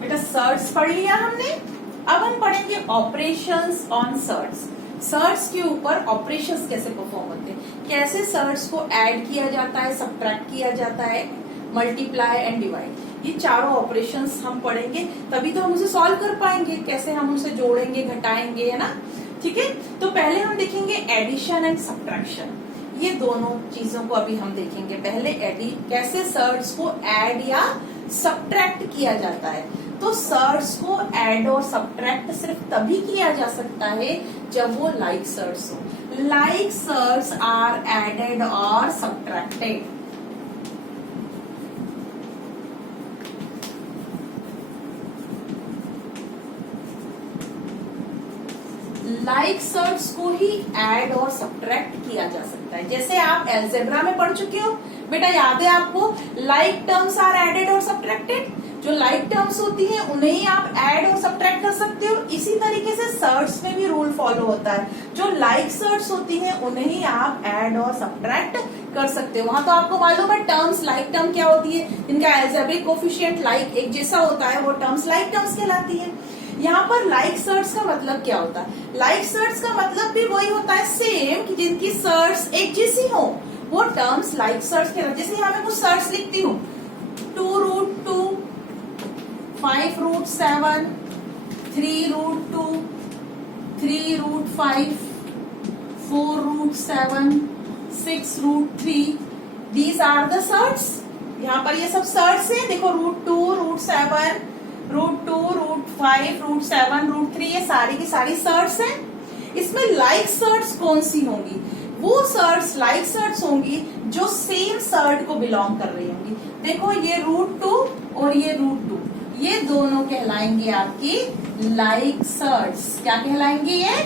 बेटा सर्ट्स पढ़ लिया हमने। अब हम पढ़ेंगे ऑपरेशंस ऑन सर्ट्स। सर्ट्स के ऊपर ऑपरेशंस कैसे परफॉर्म होते हैं, कैसे सर्ट्स को ऐड किया जाता है, सब्ट्रैक्ट किया जाता है, मल्टीप्लाई एंड डिवाइड, ये चारों ऑपरेशंस हम पढ़ेंगे, तभी तो हम उसे सॉल्व कर पाएंगे, कैसे हम उसे जोड़ेंगे घटाएंगे, है ना। ठीक है, तो पहले हम देखेंगे एडिशन एंड सब्ट्रैक्शन, ये दोनों चीजों को अभी हम देखेंगे। पहले कैसे सर्ट्स को ऐड या सब्ट्रैक्ट किया जाता है। तो सर्ट्स को ऐड और सब्ट्रैक्ट सिर्फ तभी किया जा सकता है जब वो लाइक सर्ट्स हो। लाइक सर्ट्स आर एडेड और सब्ट्रैक्टेड। लाइक सर्ट्स को ही ऐड और सब्ट्रैक्ट किया जा सकता है। जैसे आप अलजेब्रा में पढ़ चुके हो बेटा, याद है आपको, लाइक टर्म्स आर एडेड और सब्ट्रैक्टेड। जो लाइक टर्म्स होती हैं उन्हें ही आप ऐड और सब्ट्रैक्ट कर सकते हो। इसी तरीके से सर्ट्स में भी रूल फॉलो होता है, जो लाइक सर्ट्स होती हैं उन्हें ही आप ऐड और सब्ट्रैक्ट कर सकते हो। वहां तो आपको मालूम है टर्म्स, लाइक टर्म क्या होती है, इनका अलजेब्रिक कोफिशिएंट लाइक एक जैसा होता है, वो टर्म्स लाइक टर्म्स कहलाती है। यहाँ पर लाइक सर्ट्स का मतलब क्या होता है, लाइक सर्ट्स का मतलब भी वही होता है सेम, कि जिनकी सर्ट्स एक जैसी हो वो टर्म्स लाइक सर्ट्स कहलाते हैं। जैसे यहाँ मैं कुछ सर्ट्स लिखती हूँ, 2√2, 5√7, 3√2, 3√5, 4√7, 6√3, these are the सर्ट्स। यहाँ पर ये सब सर्ट्स हैं। देखो √2, √7, √2, √5, √7, √3, ये सारी की सारी सर्ट्स हैं। इसमें लाइक सर्ट्स कौन सी होंगी, वो सर्ट्स लाइक सर्ट्स होंगी जो सेम सर्ट को बिलोंग कर रही होंगी। देखो ये √2 और ये √2, ये दोनों कहलाएंगे आपकी लाइक सर्ट्स। क्या कहलाएंगे ये,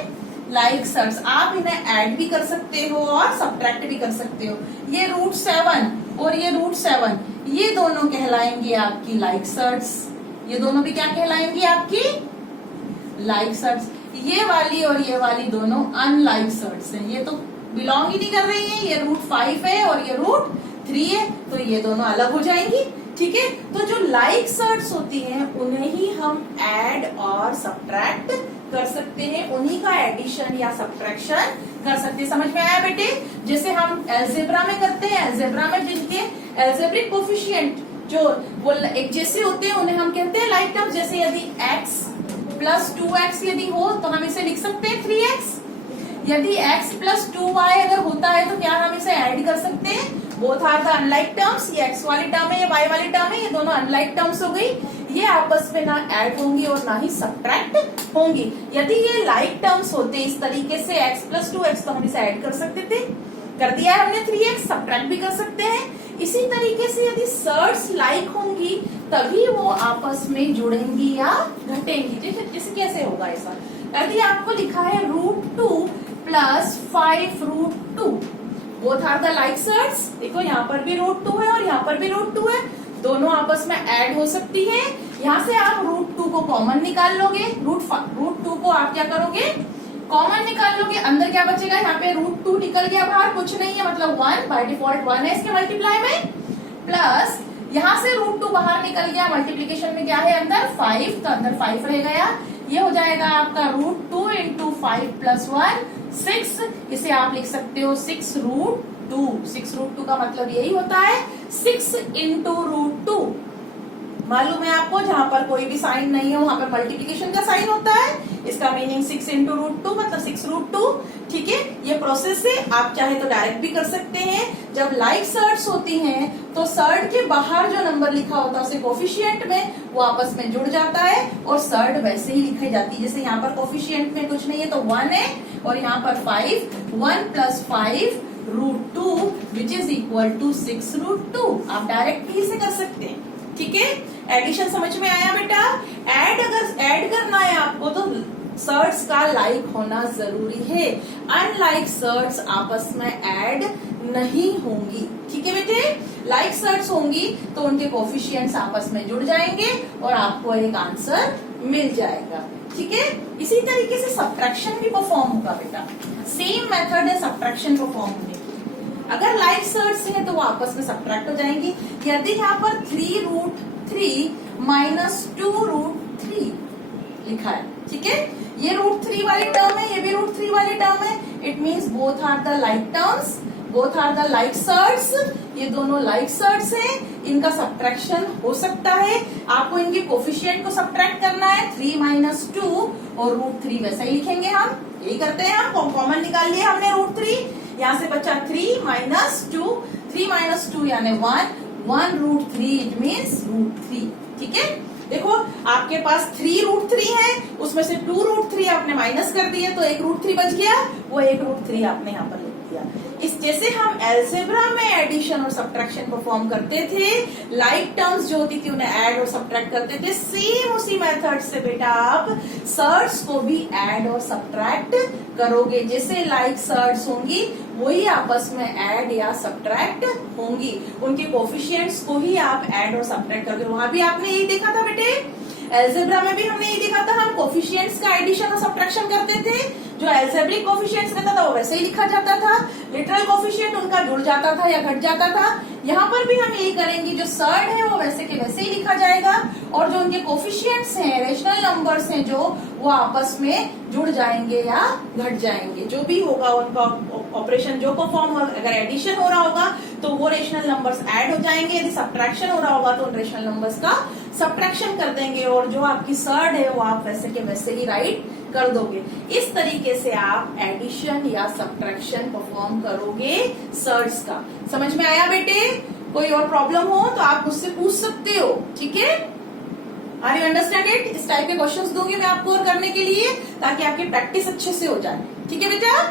लाइक सर्ट्स। आप इन्हें ऐड भी कर सकते हो और सब्ट्रैक्ट भी कर सकते हो। ये √7 और ये √7, ये दोनों कहलाएंगे आपकी लाइक सर्ट्स। ये दोनों भी क्या कहलाएंगी, आपकी लाइक सर्ट्स। ये वाली और ये वाली दोनों अनलाइक सर्ट्स हैं, ये तो बिलोंग ही नहीं कर रही है। ये √5 है और ये √3 है, तो ये दोनों अलग हो जाएंगी। ठीक है, तो जो लाइक सर्ट्स होती हैं उन्हें ही हम ऐड और सब्ट्रैक्ट कर सकते हैं, उन्हीं का एडिशन या सब्ट्रैक्शन कर सकते हैं। समझ में आया बेटे? जैसे हम अलजेब्रा में करते हैं, अलजेब्रा में जिनके अलजेब्रिक कोफिशिएंट जो वो एक जैसे होते हैं उन्हें हम कहते हैं लाइक टर्म्स। जैसे यदि x + 2x यदि हो तो हम इसे लिख सकते हैं 3x। यदि x + 2y अगर होता है तो क्या हम इसे ऐड कर सकते हैं, both are the unlike terms. ये x वाली टर्म है, ये y वाली टर्म है, ये दोनों अनलाइक टर्म्स हो गई। ये आपस में ना ऐड होंगी और ना ही सब्ट्रैक्ट होंगी। यदि ये लाइक टर्म्स होते इस तरीके से x + 2x तो हम इसे ऐड कर सकते थे, कर दिया है हमने 3x, सब्ट्रैक्ट भी कर सकते हैं। इसी तरीके से यदि सर्ट्स लाइक होंगी तभी वो आपस में जुड़ेंगी या घटेंगी। जैसे कैसे होगा ऐसा, यदि आपको लिखा है √2 + 5√2, both are the like surds. देखो यहाँ पर भी √2 है और यहाँ पर भी √2 है, दोनों आपस में ऐड हो सकती है। यहाँ से आप √2 को कॉमन निकाल लोगे, √2 को आप क्या करोगे, कॉमन निकाल लोगे। अंदर क्या बचेगा, यहाँ पे √2 निकल गया बाहर, कुछ नहीं है, मतलब 1 बाय डिफॉल्ट 1 है इसके मल्टीप्लाई में, प्लस यहाँ से √2 बाहर निकल गया, मल्टीप्लीकेशन में क्या है अंदर 5, तो अंदर 5 रह गया। ये हो जाएगा आपका √2 × 5 + 1 6। इसे आप लिख सकते हो 6√2। 6√2 का मतलब यही होता है 6 × √2। मालूम है आपको, जहां पर कोई भी साइन नहीं हो वहां पर मल्टीप्लिकेशन का साइन होता है। इसका मीनिंग 6 × √2 मतलब 6√2। ठीक है, ये प्रोसेस है, आप चाहे तो डायरेक्ट भी कर सकते हैं। जब लाइक सर्ट्स होती हैं तो सर्ट के बाहर जो नंबर लिखा होता है उसे कोफिशिएंट में वो आपस में जुड़ जाता है और सर्ट वैसे ही लिखी जाती है। जैसे यहाँ पर कोफिशिएंट में कुछ नहीं है तो 1 है और यहाँ पर 5, 1 + 5√2 विच इज इक्वल टू 6√2। आप डायरेक्ट भी इसे कर सकते हैं। ठीक है, एडिशन समझ में आया बेटा? अगर ऐड करना है आपको तो सर्ट्स का लाइक होना जरूरी है, अनलाइक सर्ट्स आपस में ऐड नहीं होंगी। ठीक है बेटे, लाइक सर्ट्स होंगी तो उनके कोफिशिएंट्स आपस में जुड़ जाएंगे और आपको एक आंसर मिल जाएगा। ठीक है, इसी तरीके से सब्ट्रैक्शन भी परफॉर्म होगा बेटा। सेम मेथड है सब्ट्रैक्शन परफॉर्म होने की। अगर लाइक सर्ट्स हैं तो वो आपस में सब्ट्रैक्ट हो जाएंगी। यदि यहाँ पर 3√3 - लिखा है, ठीक है। ये √3 वाली टर्म है, ये भी √3 वाली टर्म है। It means both are the like terms, both are the like surds. ये दोनों लाइक सर्ट्स हैं, इनका सब्ट्रैक्शन हो सकता है। आपको इनके कोफिशिएंट को सब्ट्रैक्ट करना है, 3 - 2 और √3 वैसा ही लिखेंगे हम, यही करते हैं हम। कॉमन निकाल लिया हमने √3, यहाँ से बचा 3 - 2, 3 - 2 यानी 1 √3, इट मीन्स √3, ठीक है। देखो आपके पास 3 √3 है, उसमें से 2 √3 आपने माइनस कर दिए तो 1 √3 बच गया, वो 1 √3 आपने यहाँ पर लिख दिया। इस जैसे हम अलजेब्रा में एडिशन और सब्ट्रैक्शन परफॉर्म करते थे, लाइक टर्म्स जो होती थी उन्हें ऐड और सब्ट्रैक्ट करते थे, सेम उसी मेथड से बेटा आप सर्ट्स को भी ऐड और सब्ट्रैक्ट करोगे। जैसे लाइक सर्ट्स होंगी वही आपस में ऐड या सब्ट्रैक्ट होंगी, उनके कोफिशिएंट्स को ही आप ऐड और सब्ट्रैक्ट करोगे। वहां भी आपने यही देखा था बेटे, अलजेब्रा में भी हमने यही देखा था, हम कोफिशिएंट्स का एडिशन और सब्ट्रैक्शन करते थे। जो अलजेब्रिक कोफिशिएंट्स रहता था वो वैसे ही लिखा जाता था, लिटरल कोफिशिएंट उनका जुड़ जाता था या घट जाता था। यहाँ पर भी हम यही करेंगे, जो सर्ड है वो वैसे के वैसे ही लिखा जाएगा, और जो उनके कोफिशिएंट्स हैं, रेशनल नंबर्स हैं जो, वो आपस में जुड़ जाएंगे या घट जाएंगे। जो भी होगा उनका ऑपरेशन जो परफॉर्म, अगर एडिशन हो रहा होगा तो वो रेशनल नंबर्स ऐड हो जाएंगे, यदि सब्ट्रैक्शन हो रहा होगा तो उन रेशनल नंबर्स का सब्ट्रैक्शन कर देंगे, और जो आपकी सर्ड है वो आप वैसे के वैसे ही राइट कर दोगे। इस तरीके से आप एडिशन या सब्ट्रैक्शन परफॉर्म करोगे सर्ड्स का। समझ में आया बेटे? कोई और प्रॉब्लम हो तो आप मुझसे पूछ सकते हो, ठीक है। Are you understand it? इस टाइप के क्वेश्चंस दूंगी मैं आपको और करने के लिए, ताकि आपकी प्रैक्टिस अच्छे से हो जाए, ठीक है बेटा।